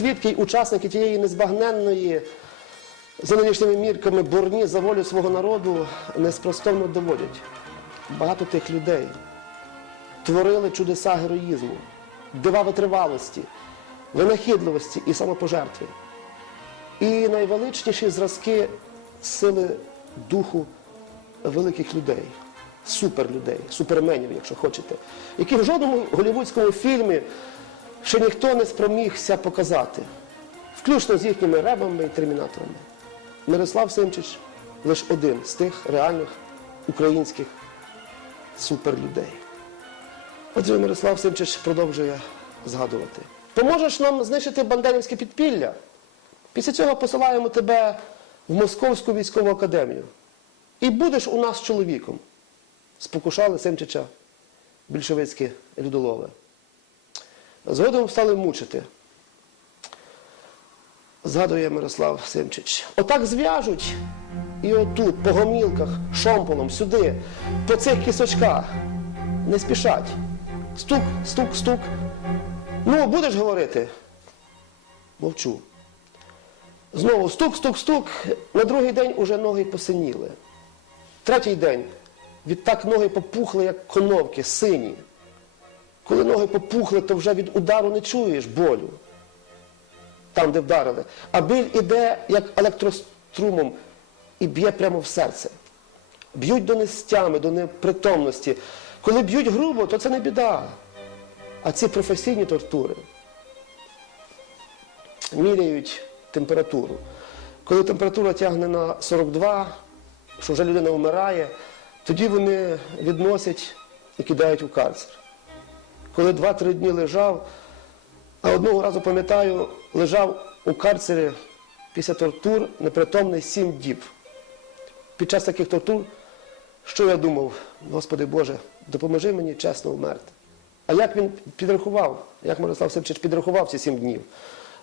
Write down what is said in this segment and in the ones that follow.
свідки й учасники тієї незбагненної за нинішніми мірками борні за волю свого народу неспростовно доводять. Багато тих людей творили чудеса героїзму, дива витривалості, винахідливості і самопожертви. І найвеличніші зразки сили духу великих людей, суперлюдей, суперменів, якщо хочете, які в жодному голівудському фільмі ще ніхто не спромігся показати, включно з їхніми ребами і термінаторами. Мирослав Симчич лише один з тих реальних українських суперлюдей. Отже, Мирослав Симчич продовжує згадувати. Поможеш нам знищити бандерівське підпілля? Після цього посилаємо тебе в Московську військову академію. І будеш у нас чоловіком. Спокушали Симчича більшовицькі людолови. Згодом стали мучити. Згадує Мирослав Симчич. Отак зв'яжуть і отут, по гомілках, шомполом, сюди, по цих кісочках. Не спішать. Стук, стук, стук. Ну, будеш говорити? Мовчу. Знову стук, стук, стук. На другий день уже ноги посиніли. Третій день. Відтак ноги попухли, як коновки, сині. Коли ноги попухли, то вже від удару не чуєш болю. Там, де вдарили. А біль іде, як електрострумом, і б'є прямо в серце. Б'ють до нестями, до непритомності. Коли б'ють грубо, то це не біда. А ці професійні тортури міряють температуру. Коли температура тягне на 42, що вже людина вмирає, тоді вони відносять і кидають у карцер. Коли 2-3 дні лежав, а одного разу пам'ятаю, лежав у карцері після тортур непритомний 7 діб. Під час таких тортур, що я думав, Господи Боже, допоможи мені чесно вмерти. А як він підрахував, як Мирослав Симчич підрахував ці сім днів?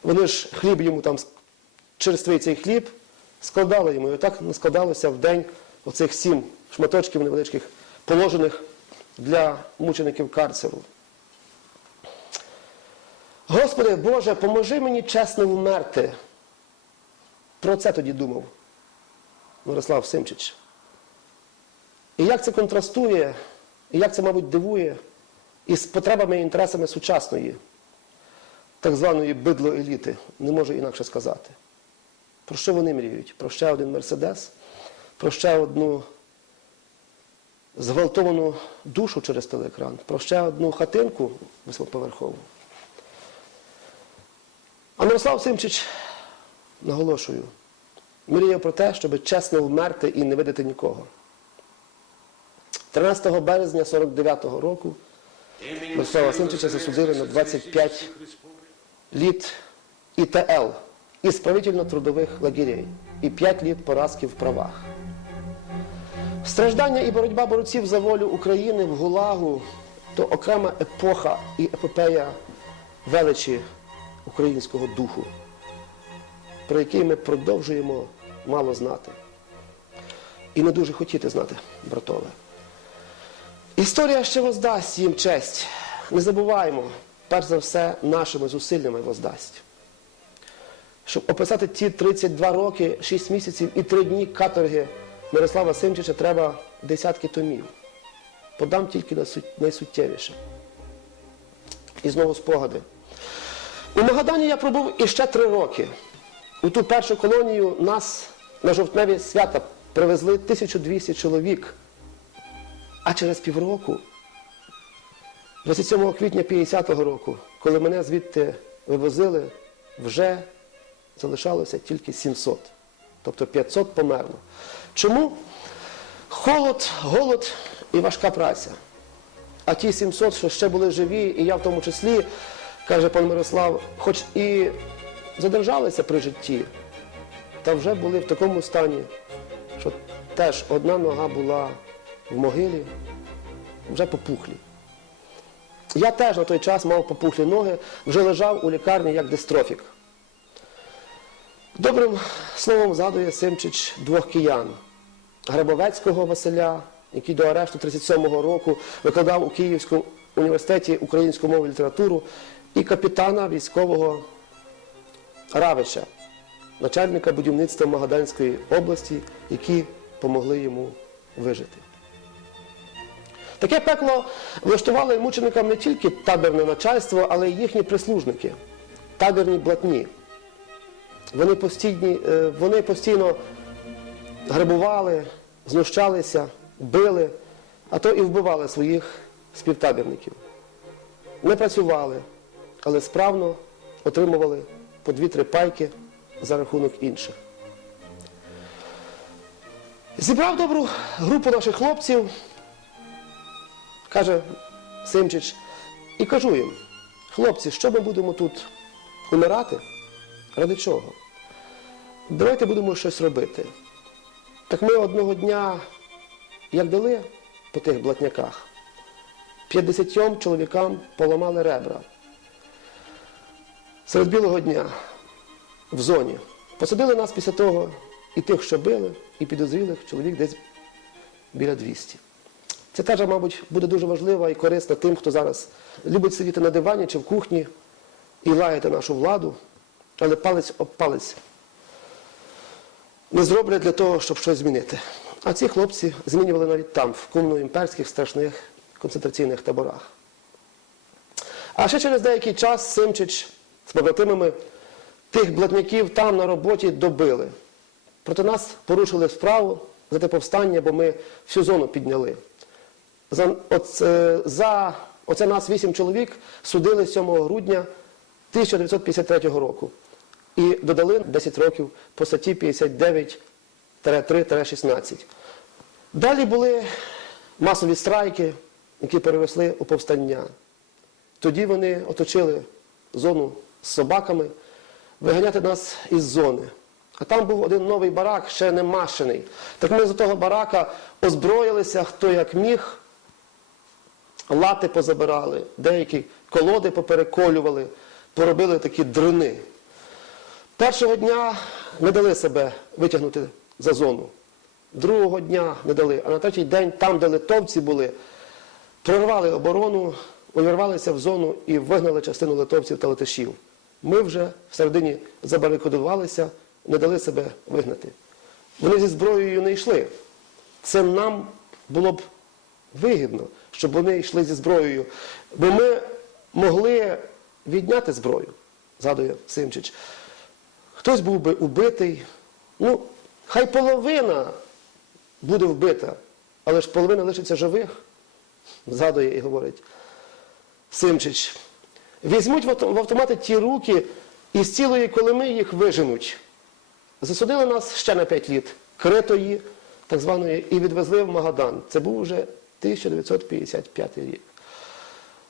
Вони ж хліб йому там черствий цей хліб складали йому. І отак складалося в день оцих сім шматочків невеличких, положених для мучеників карцеру. Господи Боже, поможи мені чесно вмерти. Про це тоді думав Мирослав Симчич. І як це контрастує, і як це, мабуть, дивує із потребами і інтересами сучасної, так званої бидло-еліти, не можу інакше сказати. Про що вони мріють? Про ще один Мерседес, про ще одну зґвалтовану душу через телеекран, про ще одну хатинку високоповерхову. А Мирослав Симчич, наголошую, мріяв про те, щоб чесно вмерти і не видати нікого. 13 березня 49-го року Мирослава Симчича засудили на 25 літ ІТЛ ісправительно-трудових лагерей і 5 літ поразки в правах. Страждання і боротьба борців за волю України в Гулагу то окрема епоха і епопея величі українського духу, про який ми продовжуємо мало знати. І не дуже хотіти знати, братове. Історія ще воздасть їм честь. Не забуваємо, перш за все, нашими зусиллями воздасть. Щоб описати ті 32 роки, 6 місяців і 3 дні каторги Мирослава Симчича треба десятки томів. Подам тільки найсуттєвіше. І знову спогади. У Магадані я пробув іще три роки. У ту першу колонію нас на жовтневі свята привезли 1200 чоловік. А через півроку, 27 квітня 50-го року, коли мене звідти вивозили, вже залишалося тільки 700. Тобто 500 померло. Чому? Холод, голод і важка праця. А ті 700, що ще були живі, і я в тому числі, каже пан Мирослав, хоч і задержалися при житті, та вже були в такому стані, що теж одна нога була в могилі, вже попухлі. Я теж на той час мав попухлі ноги, вже лежав у лікарні як дистрофік. Добрим словом згадує Симчич двох киян. Грабовецького Василя, який до арешту 37-го року викладав у Київському університеті українську мову і літературу, і капітана військового Равича, начальника будівництва Магаданської області, які помогли йому вижити. Таке пекло влаштували мученикам не тільки табірне начальство, але й їхні прислужники, табірні блатні. Вони, постійні, е, вони постійно грабували, знущалися, били, а то і вбивали своїх співтабірників. Не працювали, але справно отримували по 2-3 пайки за рахунок інших. Зібрав добру групу наших хлопців, каже Симчич, і кажу їм, хлопці, що ми будемо тут умирати? Ради чого? Давайте будемо щось робити. Так ми одного дня, як дали по тих блатняках, 50 чоловікам поламали ребра. Серед білого дня в зоні. Посадили нас після того і тих, що били, і підозрілих чоловік десь біля 200. Це теж, мабуть, буде дуже важлива і корисна тим, хто зараз любить сидіти на дивані чи в кухні і лаяти нашу владу, але палець об палець не зроблять для того, щоб щось змінити. А ці хлопці змінювали навіть там, в кумно-імперських страшних концентраційних таборах. А ще через деякий час Симчич з побратимами тих блатняків там на роботі добили. Проти нас порушили справу за те повстання, бо ми всю зону підняли. За, оце, за оце нас вісім чоловік судили 7 грудня 1953 року і додали 10 років по статті 59-3-16. Далі були масові страйки, які переросли у повстання. Тоді вони оточили зону з собаками, виганяти нас із зони. А там був один новий барак, ще не машений. Так ми з того барака озброїлися, хто як міг, лати позабирали, деякі колоди попереколювали, поробили такі дрини. Першого дня не дали себе витягнути за зону. Другого дня не дали, а на третій день, там, де литовці були, прорвали оборону, увірвалися в зону і вигнали частину литовців та латишів. Ми вже всередині забарикадувалися, не дали себе вигнати. Вони зі зброєю не йшли. Це нам було б вигідно, щоб вони йшли зі зброєю. Бо ми могли відняти зброю, згадує Симчич. Хтось був би убитий. Ну, хай половина буде вбита, але ж половина лишиться живих, згадує і говорить Симчич. Візьмуть в автомати ті руки і з цілої колими їх виженуть. Засудили нас ще на 5 літ критої, так званої, і відвезли в Магадан. Це був вже 1955 рік.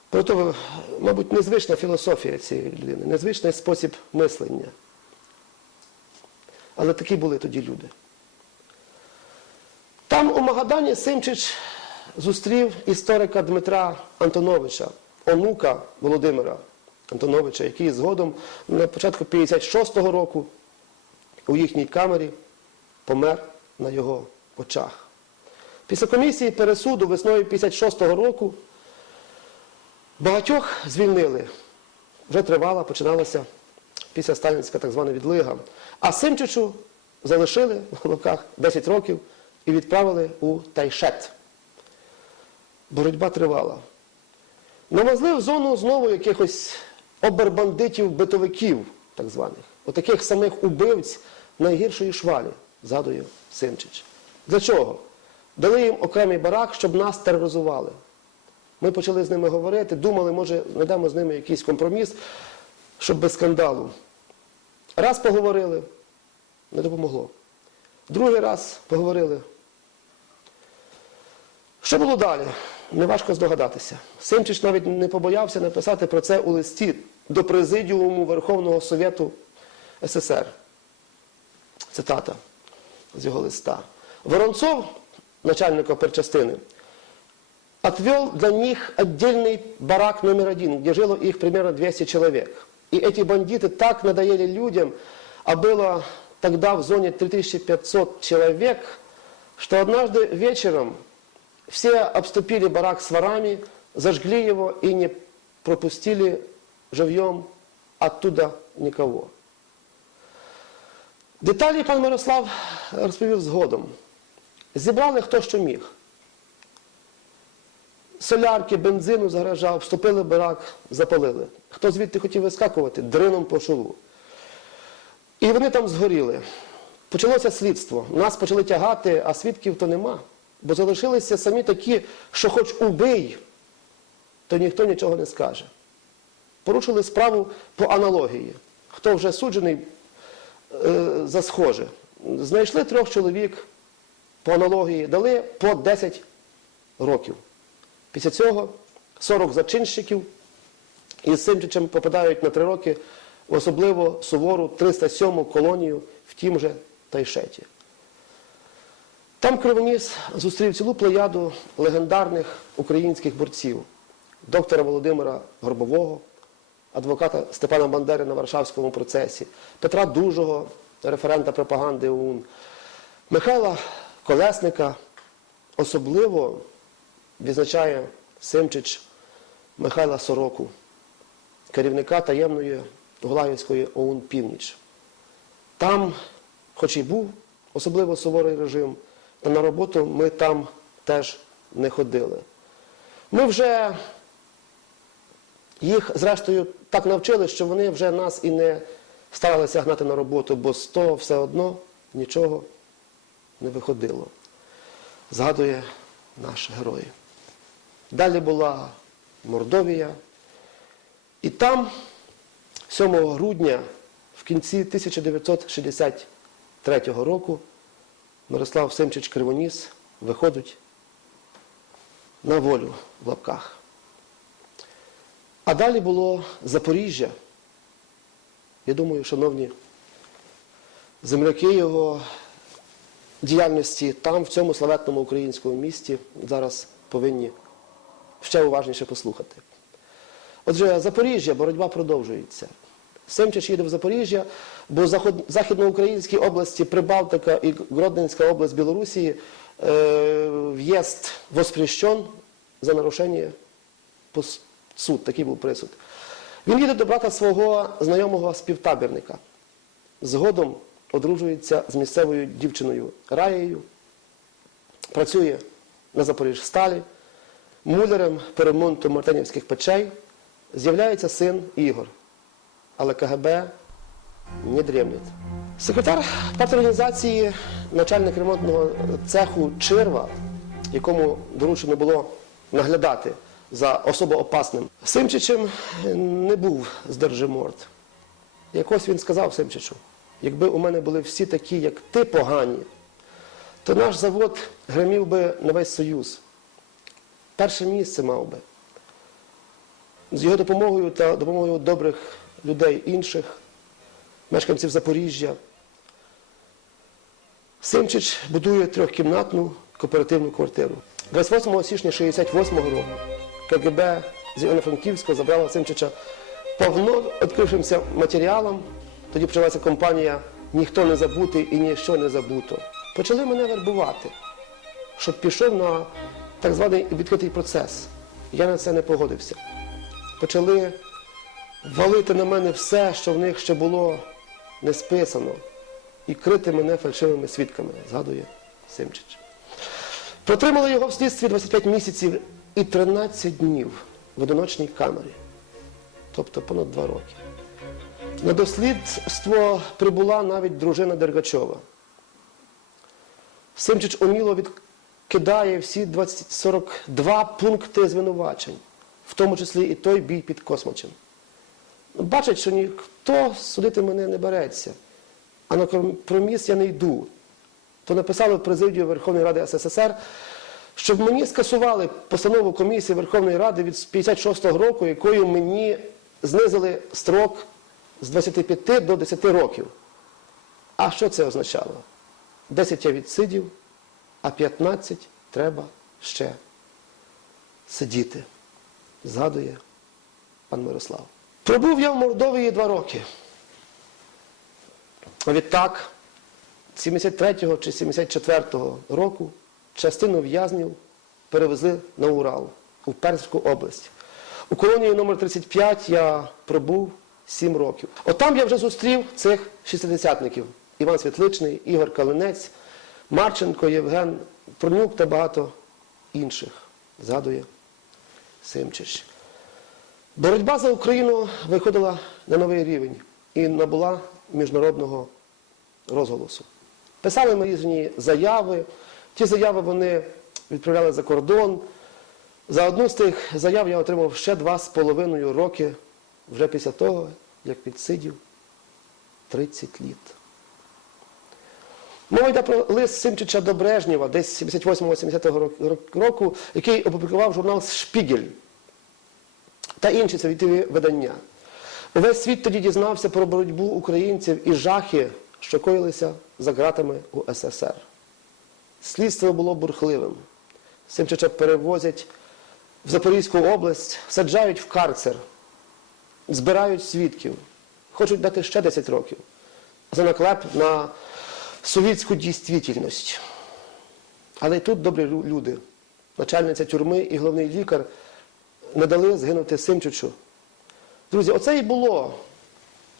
Проте, мабуть, незвична філософія цієї людини, незвичний спосіб мислення. Але такі були тоді люди. Там у Магадані Симчич зустрів історика Дмитра Антоновича, онука Володимира Антоновича, який згодом на початку 56-го року у їхній камері помер на його очах. Після комісії пересуду весною 56-го року багатьох звільнили. Вже тривала, починалася після сталінська так звана відлига. А Симчичу залишили в лапках 10 років і відправили у Тайшет. Боротьба тривала. Навезли в зону знову якихось обербандитів-битовиків, так званих, отаких самих убивць найгіршої швалі, згадує Симчич. Для чого? Дали їм окремий барак, щоб нас тероризували. Ми почали з ними говорити, думали, може, знайдемо з ними якийсь компроміс, щоб без скандалу. Раз поговорили, не допомогло. Другий раз поговорили. Що було далі? Неважко здогадатися. Симчич навіть не побоявся написати про це у листі до Президіуму Верховного Совєту СССР. Цитата з його листа. Воронцов, начальник оперчастины, отвел для них отдельный барак номер один, где жило их примерно 200 человек. И эти бандиты так надоели людям, а было тогда в зоне 3500 человек, что однажды вечером все обступили барак с ворами, зажгли его и не пропустили живьем оттуда никого. Деталі пан Мирослав розповів згодом. Зібрали хто що міг. Солярки, бензину з гаража, обступили барак, запалили. Хто звідти хотів вискакувати, дрином по шолу. І вони там згоріли. Почалося слідство. Нас почали тягати, а свідків то нема. Бо залишилися самі такі, що хоч убий, то ніхто нічого не скаже. Порушили справу по аналогії. Хто вже суджений е, за схоже. Знайшли трьох чоловік по аналогії, дали по 10 років. Після цього 40 зачинщиків із Симчичем попадають на 3 роки в особливо сувору 307 колонію в тім же Тайшеті. Там Кривоніс зустрів цілу плеяду легендарних українських борців доктора Володимира Горбового, адвоката Степана Бандери на Варшавському процесі, Петра Дужого, референта пропаганди ОУН, Михайла Колесника, особливо відзначає Симчич Михайла Сороку, керівника таємної Гулаївської ОУН Північ. Там, хоч і був особливо суворий режим, на роботу ми там теж не ходили. Ми вже їх, зрештою, так навчили, що вони вже нас і не старалися гнати на роботу, бо з того все одно нічого не виходило. Згадує наш герой. Далі була Мордовія. І там, 7 грудня, в кінці 1963 року, Мирослав Симчич Кривоніс виходить на волю в лапках. А далі було Запоріжжя. Я думаю, шановні земляки його діяльності там, в цьому славетному українському місті, зараз повинні ще уважніше послухати. Отже, Запоріжжя, боротьба продовжується. Семчич їде в Запоріжжя, бо західноукраїнській області Прибалтика і Гродненська область Білорусі е, в'їзд воспрещен за нарушення суд, такий був присуд. Він їде до брата свого знайомого співтабірника. Згодом одружується з місцевою дівчиною Раєю, працює на Запоріжсталі, мулярем по ремонту мартинівських печей. З'являється син Ігор, але КГБ не дремлять. Секретар парторганізації, начальник ремонтного цеху Чирва, якому доручено було наглядати за особо опасним, Симчичем не був з Держиморд. Якось він сказав Симчичу, якби у мене були всі такі, як ти погані, то наш завод гримів би на весь Союз. Перше місце мав би. З його допомогою та допомогою добрих людей інших, мешканців Запоріжжя, Симчич будує трьохкімнатну кооперативну квартиру. 28 січня 68 року КГБ з Івано-Франківського забрала Симчича повно відкрившимся матеріалом. Тоді почалася компанія Ніхто не забутий і ніщо не забуто. Почали мене вербувати, щоб пішов на так званий відкритий процес. Я на це не погодився. Почали валити на мене все, що в них ще було не списано, і крити мене фальшивими свідками, згадує Симчич. Протримали його в слідстві 25 місяців і 13 днів в одиночній камері, тобто понад два роки. На дослідство прибула навіть дружина Дергачова. Симчич уміло відкидає всі 20, 42 пункти звинувачень, в тому числі і той бій під Космачем. Бачить, що ніхто судити мене не береться, а на компроміс я не йду. То написали в президію Верховної Ради СССР, щоб мені скасували постанову комісії Верховної Ради від 56-го року, якою мені знизили строк з 25 до 10 років. А що це означало? 10 я відсидів, а 15 треба ще сидіти, згадує пан Мирослав. Пробув я в Мордовії два роки. А відтак, 73-го чи 74-го року частину в'язнів перевезли на Урал, у Перську область. У колонії номер 35 я пробув 7 років. От там я вже зустрів цих шістидесятників. Іван Світличний, Ігор Калинець, Марченко, Євген Пронюк та багато інших, згадує Симчич. Боротьба за Україну виходила на новий рівень і набула міжнародного розголосу. Писали ми різні заяви. Ті заяви вони відправляли за кордон. За одну з тих заяв я отримав ще два з половиною роки, вже після того, як відсидів 30 літ. Мова йде про лист Симчича до Брежнєва, десь 78-80 року, який опублікував журнал Шпігель та інші світові видання. Увесь світ тоді дізнався про боротьбу українців і жахи, що коїлися за ґратами у СССР. Слідство було бурхливим. Симчича перевозять в Запорізьку область, саджають в карцер, збирають свідків, хочуть дати ще 10 років за наклеп на совітську дійствительність. Але і тут добрі люди, начальниця тюрми і головний лікар не дали згинути Симчичу. Друзі, оце і було,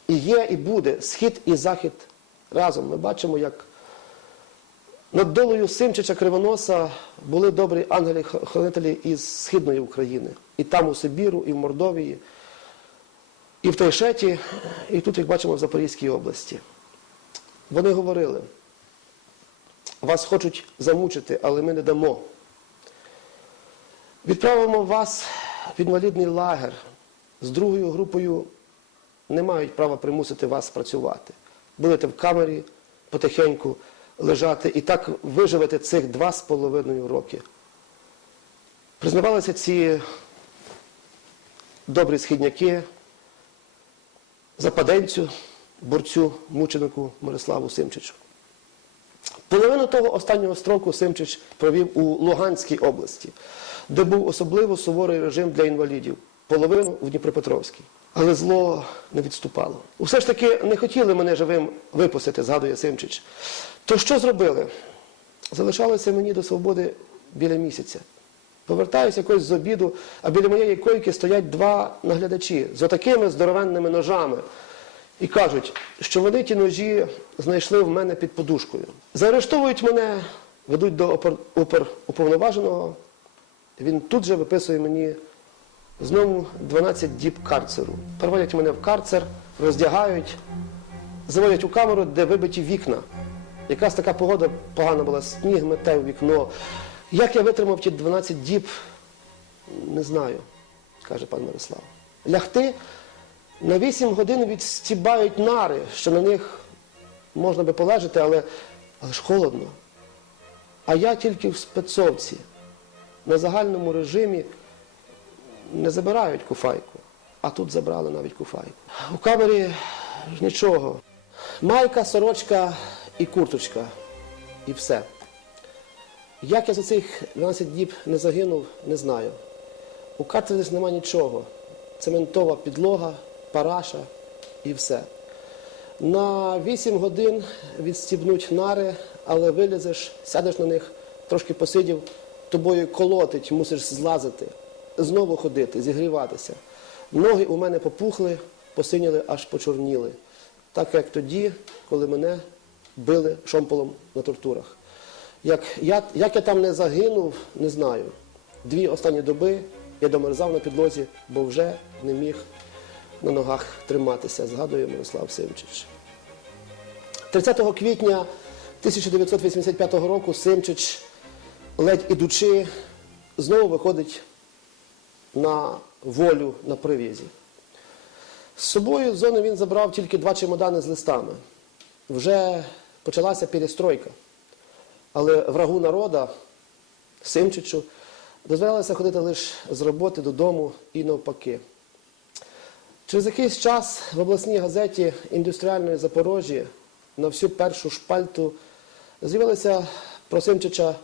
і є, і буде схід і захід разом. Ми бачимо, як над долею Симчича Кривоноса були добрі ангелі-хранителі із Східної України. І там у Сибіру, і в Мордовії, і в Тайшеті, і тут, як бачимо, в Запорізькій області. Вони говорили, вас хочуть замучити, але ми не дамо. Відправимо вас в інвалідний лагер. З другою групою не мають права примусити вас працювати. Будете в камері потихеньку лежати і так виживете цих два з половиною роки. Признавалися ці добрі східняки западенцю, борцю, мученику Мирославу Симчичу. Половину того останнього строку Симчич провів у Луганській області, де був особливо суворий режим для інвалідів, половину в Дніпропетровській. Але зло не відступало. Усе ж таки не хотіли мене живим випустити, згадує Симчич. То що зробили? Залишалося мені до свободи біля місяця. Повертаюся якось з обіду, а біля моєї койки стоять два наглядачі з отакими здоровенними ножами. І кажуть, що вони ті ножі знайшли в мене під подушкою. Заарештовують мене, ведуть до опер, оперуповноваженого. Він тут же виписує мені знову 12 діб карцеру. Проводять мене в карцер, роздягають, заводять у камеру, де вибиті вікна. Якась така погода погана була, сніг мете у вікно. Як я витримав ті 12 діб, не знаю, каже пан Мирослав. Лягти на 8 годин відстібають нари, що на них можна би полежати, але, але ж холодно. А я тільки в спецовці. На загальному режимі не забирають куфайку, а тут забрали навіть куфайку. У камері нічого. Майка, сорочка і курточка. І все. Як я за цих 12 діб не загинув, не знаю. У карцері нема нічого. Цементова підлога, параша і все. На 8 годин відстібнуть нари, але вилізеш, сядеш на них, трошки посидів, тобою колотить, мусиш злазити, знову ходити, зігріватися. Ноги у мене попухли, посиніли, аж почорніли. Так як тоді, коли мене били шомполом на тортурах. Як я, як я там не загинув, не знаю. Дві останні доби я домерзав на підлозі, бо вже не міг на ногах триматися, згадує Мирослав Симчич. 30 квітня 1985 року Симчич, ледь ідучи, знову виходить на волю на прив'язі. З собою з зони він забрав тільки два чемодани з листами. Вже почалася перестройка. Але врагу народа, Симчичу, дозволялося ходити лише з роботи додому і навпаки. Через якийсь час в обласній газеті індустріальної Запорожжя на всю першу шпальту з'явилася про Симчича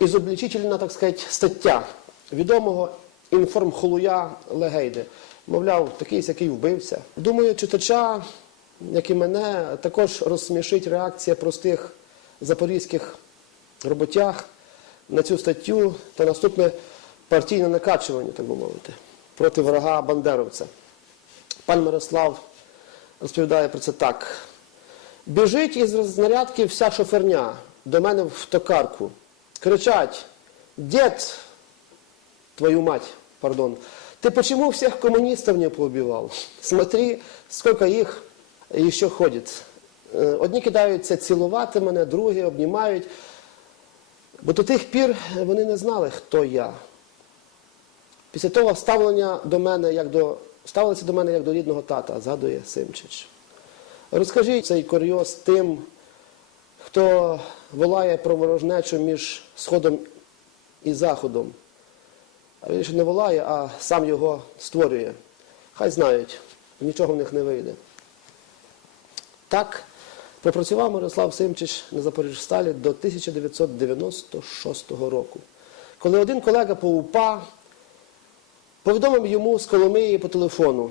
ізоблічительна, так сказати, стаття відомого інформхолуя Легейди. Мовляв, такий сякий вбився. Думаю, читача, як і мене, також розсмішить реакція простих запорізьких роботяг на цю статтю та наступне партійне накачування, так би мовити, проти ворога Бандеровця. Пан Мирослав розповідає про це так. Біжить із знарядки вся шоферня до мене в токарку. Кричать: дід, твою мать, пардон, ты почему всех коммунистов не поубивал? Смотри, сколько їх ще ходить. Е, Одні кидаються цілувати мене, другі обнімають. Бо до тих пір вони не знали, хто я. Після того ставлення до мене, як до, ставилися до мене як до рідного тата, згадує Симчич. Розкажіть цей курйоз тим, хто волає про ворожнечу між Сходом і Заходом. А він ще не волає, а сам його створює. Хай знають, нічого в них не вийде. Так пропрацював Мирослав Симчич на Запоріжсталі до 1996 року, коли один колега по УПА повідомив йому з Коломиї по телефону: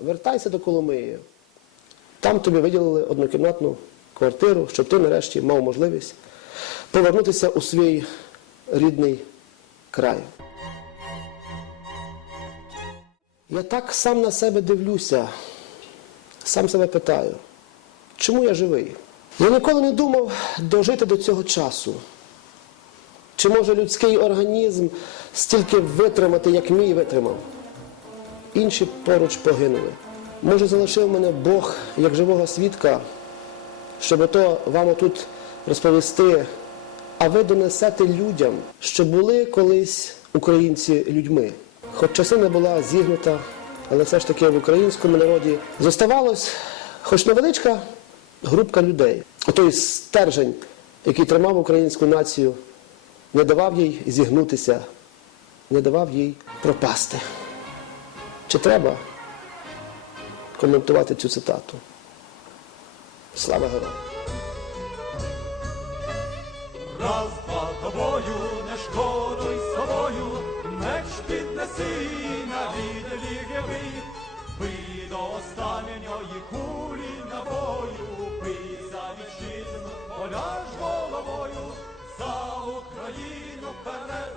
вертайся до Коломиї. Там тобі виділили однокімнатну квартиру, щоб ти нарешті мав можливість повернутися у свій рідний край. Я так сам на себе дивлюся, сам себе питаю, чому я живий? Я ніколи не думав дожити до цього часу. Чи може людський організм стільки витримати, як мій витримав? Інші поруч погинули. Може, залишив мене Бог як живого свідка, щоб то вам отут розповісти, а ви донесете людям, що були колись українці людьми. Хоч частина була зігнута, але все ж таки в українському народі зоставалось хоч невеличка групка людей. Отой стержень, який тримав українську націю, не давав їй зігнутися, не давав їй пропасти. Чи треба коментувати цю цитату? Слава героям! Раз два тобою, не шкодуй собою, меч піднеси на відділі яви, Бий до останньої кулі на бою, Бий за вітчизну, поляж головою, за Україну перед.